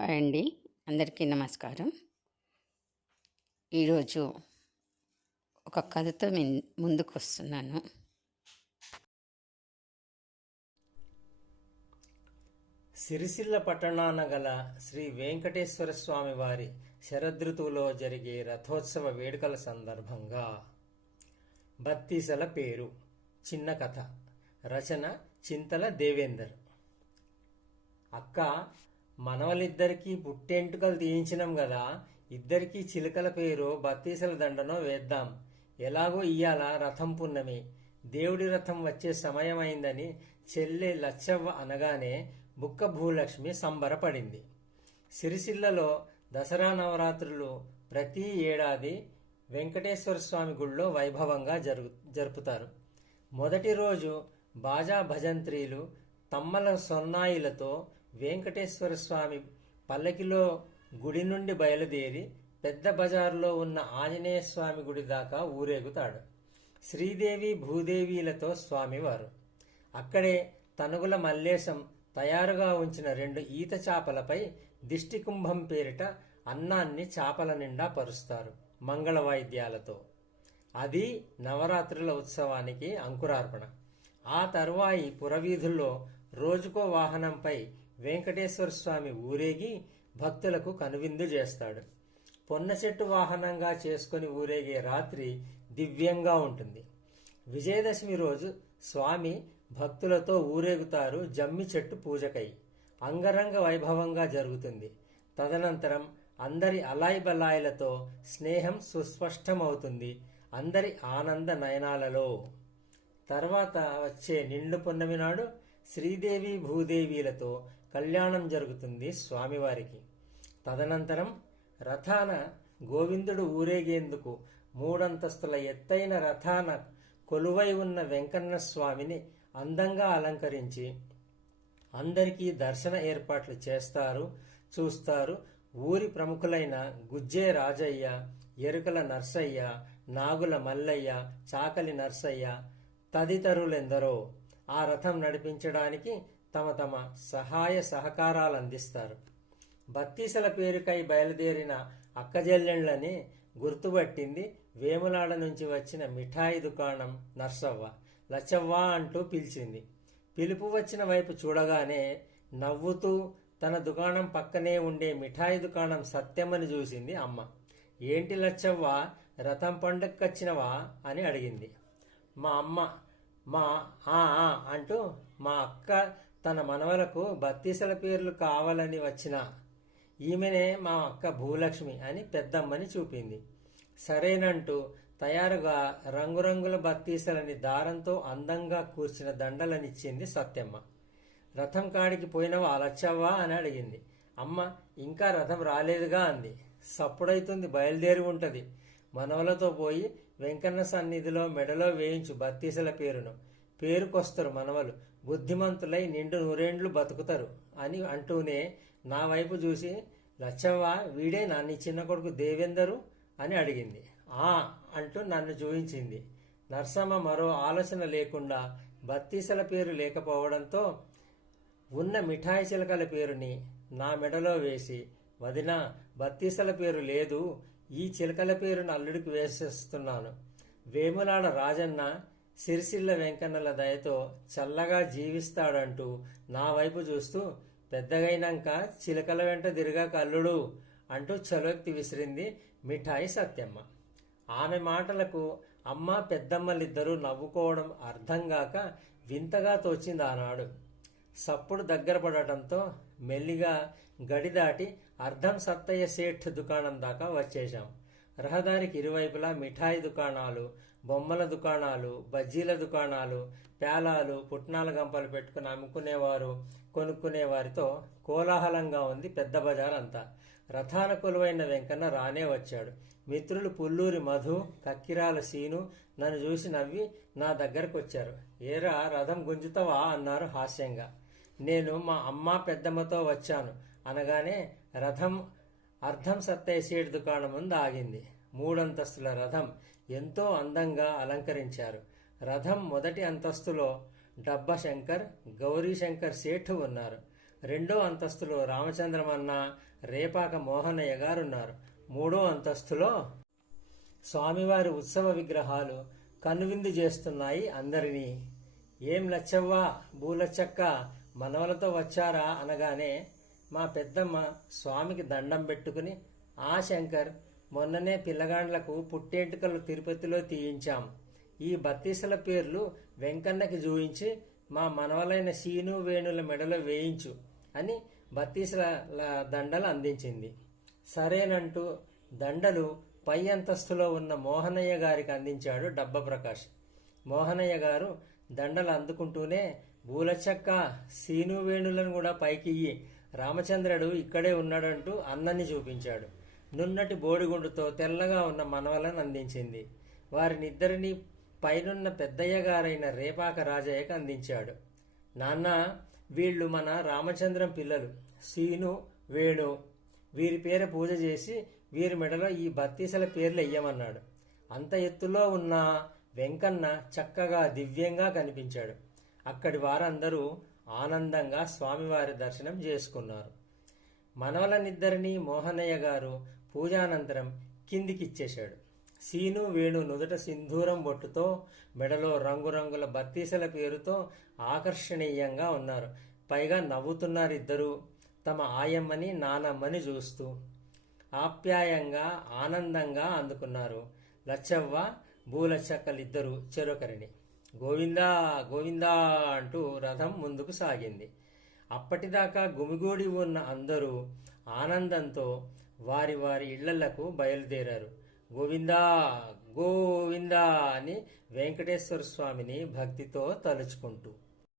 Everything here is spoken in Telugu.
హాయ్ అండి. అందరికీ నమస్కారం. ఈరోజు ఒక కథతో ముందుకు వస్తున్నాను సిరిసిల్ల పట్టణాన గల శ్రీ వెంకటేశ్వర స్వామి వారి శరదృతువులో జరిగే రథోత్సవ వేడుకల సందర్భంగా బత్తీసల పేరు చిన్న కథ రచన చింతల దేవేందర్. అక్క మనవలిద్దరికీ పుట్టెంటుకలు తీయించినాం కదా ఇద్దరికీ చిలుకల పేరు బత్తీసల దండనో వేద్దాం. ఎలాగో ఇయ్యాల రథం పున్నమి. దేవుడి రథం వచ్చే సమయం అయిందని చెల్లె లచ్చవ్వ అనగానే బుక్క భూలక్ష్మి సంబరపడింది. సిరిసిల్లలో దసరా నవరాత్రులు ప్రతి ఏడాది వెంకటేశ్వర స్వామి గుళ్ళో వైభవంగా జరుగు జరుపుతారు. మొదటి రోజు బాజా భజంత్రీలు తమ్మల సొన్నాయిలతో వెంకటేశ్వర స్వామి పల్లకిలో గుడి నుండి బయలుదేరి పెద్ద బజారులో ఉన్న ఆంజనేయ స్వామి గుడి దాకా ఊరేగుతాడు. శ్రీదేవి భూదేవీలతో స్వామివారు. అక్కడే తనుగుల మల్లేశం తయారుగా ఉంచిన రెండు ఈత చాపలపై దిష్టి కుంభం పేరిట అన్నాన్ని చాపల నిండా పరుస్తారు మంగళ వాయిద్యాలతో అది నవరాత్రుల ఉత్సవానికి అంకురార్పణ. ఆ తర్వాయి పురవీధుల్లో రోజుకో వాహనంపై వెంకటేశ్వర స్వామి ఊరేగి భక్తులకు కనువిందు చేస్తాడు. పొన్న చెట్టు వాహనంగా చేసుకుని ఊరేగే రాత్రి దివ్యంగా ఉంటుంది. విజయదశమి రోజు స్వామి భక్తులతో ఊరేగుతారు జమ్మి చెట్టు పూజకై. అంగరంగ వైభవంగా జరుగుతుంది. తదనంతరం అందరి అలాయి బలాయిలతో స్నేహం సుస్పష్టమవుతుంది. అందరి ఆనంద నయనాలలో. తర్వాత వచ్చే నిండు పున్నమి నాడు శ్రీదేవి భూదేవీలతో కళ్యాణం జరుగుతుంది స్వామివారికి. తదనంతరం రథాన గోవిందుడు ఊరేగేందుకు మూడంతస్తుల ఎత్తైన రథాన కొలువై ఉన్న వెంకన్న స్వామిని అందంగా అలంకరించి అందరికీ దర్శన ఏర్పాట్లు చేస్తారు చూస్తారు. ఊరి ప్రముఖులైన గుజ్జే రాజయ్య ఎరుకల నర్సయ్య నాగుల మల్లయ్య చాకలి నర్సయ్య తదితరులెందరో ఆ రథం నడిపించడానికి తమ తమ సహాయ సహకారాలు అందిస్తారు. బత్తీసల పేరుకై బయలుదేరిన అక్కజల్లెళ్ళని గుర్తుపట్టింది వేములాడ నుంచి వచ్చిన మిఠాయి దుకాణం నర్సవ్వ. లచ్చవ్వ అంటూ పిలిచింది. పిలుపు వచ్చిన వైపు చూడగానే నవ్వుతూ తన దుకాణం పక్కనే ఉండే మిఠాయి దుకాణం సత్యమని చూసింది అమ్మ. ఏంటి లచ్చవ్వ రథం పండుగకొచ్చినవా అని అడిగింది. మా అమ్మ మా ఆ అంటూ మా అక్క తన మనవలకు బత్తీసల పేర్లు కావాలని వచ్చిన ఈమెనే మా అక్క భూలక్ష్మి అని పెద్దమ్మని చూపింది. సరేనంటూ తయారుగా రంగురంగుల బత్తీసలని దారంతో అందంగా కూర్చిన దండలనిచ్చింది సత్యమ్మ. రథం కాడికి పోయినవా లచ్చవ్వా అని అడిగింది. అమ్మ ఇంకా రథం రాలేదుగా అంది. సప్పుడైతుంది బయలుదేరి ఉంటుంది. మనవలతో పోయి వెంకన్న సన్నిధిలో మెడలో వేయించు బత్తీసల పేరును. పేరుకొస్తారు మనవలు. బుద్ధిమంతులై నిండు నూరేండ్లు బతుకుతారు అని అంటూనే నా వైపు చూసి లచ్చవ్వ వీడే నా నీ చిన్న కొడుకు దేవేందరు అని అడిగింది. ఆ అంటూ నన్ను చూయించింది నర్సమ్మ మరో ఆలోచన లేకుండా బత్తీసల పేరు లేకపోవడంతో ఉన్న మిఠాయి చిలకల పేరుని నా మెడలో వేసి వదిన బత్తీసల పేరు లేదు ఈ చిలకల పేరును అల్లుడికి వేసేస్తున్నాను. వేములాడ రాజన్న సిరిసిల్ల వెంకన్నల దయతో చల్లగా జీవిస్తాడంటూ నా వైపు చూస్తూ పెద్దగైనాక చిలకల వెంట తిరిగా అల్లుడు అంటూ చలోక్తి విసిరింది మిఠాయి సత్యమ్మ. ఆమె మాటలకు అమ్మ పెద్దమ్మలిద్దరూ నవ్వుకోవడం అర్థంగాక వింతగా తోచింది ఆనాడు. సప్పుడు దగ్గర పడటంతో మెల్లిగా గడి దాటి అర్ధం సత్తయ్య సేఠ్ దుకాణం దాకా వచ్చేశాం. రహదారికి ఇరువైపులా మిఠాయి దుకాణాలు బొమ్మల దుకాణాలు బజ్జీల దుకాణాలు పేలాలు పుట్నాల గంపలు పెట్టుకుని అమ్ముకునేవారు కొనుక్కునేవారితో కోలాహలంగా ఉంది పెద్ద బజార్ అంతా. రథాన కొలువైన వెంకన్న రానే వచ్చాడు. మిత్రులు పుల్లూరి మధు కక్కిరాల సీను నన్ను చూసి నవ్వి నా దగ్గరకు వచ్చారు ఏరా రథం గుంజుతావా? అన్నారు హాస్యంగా. నేను మా అమ్మ పెద్దమ్మతో వచ్చాను. అనగానే రథం అర్ధం సత్తయ్య దుకాణం ముందు ఆగింది. మూడంతస్తుల రథం ఎంతో అందంగా అలంకరించారు. రథం మొదటి అంతస్తులో డబ్బ శంకర్ గౌరీ శంకర్ సేఠు ఉన్నారు. రెండో అంతస్తులో రామచంద్రమన్న రేపాక మోహనయ్య గారున్నారు. మూడో అంతస్తులో స్వామివారి ఉత్సవ విగ్రహాలు కనువిందు చేస్తున్నాయి అందరినీ. ఏం లచ్చవ్వా భూలచ్చక్క మనవలతో వచ్చారా అనగానే మా పెద్దమ్మ స్వామికి దండం పెట్టుకుని ఆ శంకర్ మొన్ననే పిల్లగాండ్లకు పుట్టేంటుకలు తిరుపతిలో తీయించాం. ఈ బత్తీసుల పేర్లు వెంకన్నకి చూయించి మా మనవలైన శీను వేణుల మెడలో వేయించు అని బత్తీసుల దండలు అందించింది. సరేనంటూ దండలు పై అంతస్తులో ఉన్న మోహనయ్య గారికి అందించాడు డబ్బ ప్రకాష్. మోహనయ్య గారు దండలు అందుకుంటూనే బూలచక్క సీను వేణులను కూడా పైకి ఇయ్యి రామచంద్రుడు ఇక్కడే ఉన్నాడంటూ అన్నని చూపించాడు. నున్నటి బోడిగుండుతో తెల్లగా ఉన్న మనవలను అందించింది. వారినిద్దరినీ పైనున్న పెద్దయ్య గారైన రేపాక రాజయ్యకు అందించాడు. నాన్న వీళ్ళు మన రామచంద్రం పిల్లలు సీను వేణు. వీరి పేర పూజ చేసి వీరి మెడలో ఈ బత్తీసల పేర్లు వెయ్యమన్నాడు అంత ఎత్తులో ఉన్న వెంకన్న చక్కగా దివ్యంగా కనిపించాడు. అక్కడి వారందరూ ఆనందంగా స్వామివారి దర్శనం చేసుకున్నారు. మనవలనిద్దరినీ మోహనయ్య గారు పూజానంతరం కిందికిచ్చేశాడు. సీను వేణు నుదుట సింధూరం బొట్టుతో మెడలో రంగురంగుల బత్తీసల పేరుతో ఆకర్షణీయంగా ఉన్నారు. పైగా నవ్వుతున్నారు ఇద్దరూ తమ ఆయమ్మని నానమ్మని చూస్తూ ఆప్యాయంగా ఆనందంగా అందుకున్నారు. లచ్చవ్వ భూలచ్చక్కలిద్దరూ చెరొకరిని. గోవిందా గోవిందా అంటూ రథం ముందుకు సాగింది. అప్పటిదాకా గుమిగూడి ఉన్న అందరూ ఆనందంతో వారి వారి ఇళ్ళలకు బయలుదేరారు. గోవిందా గోవిందా అని వెంకటేశ్వర స్వామిని భక్తితో తలుచుకుంటూ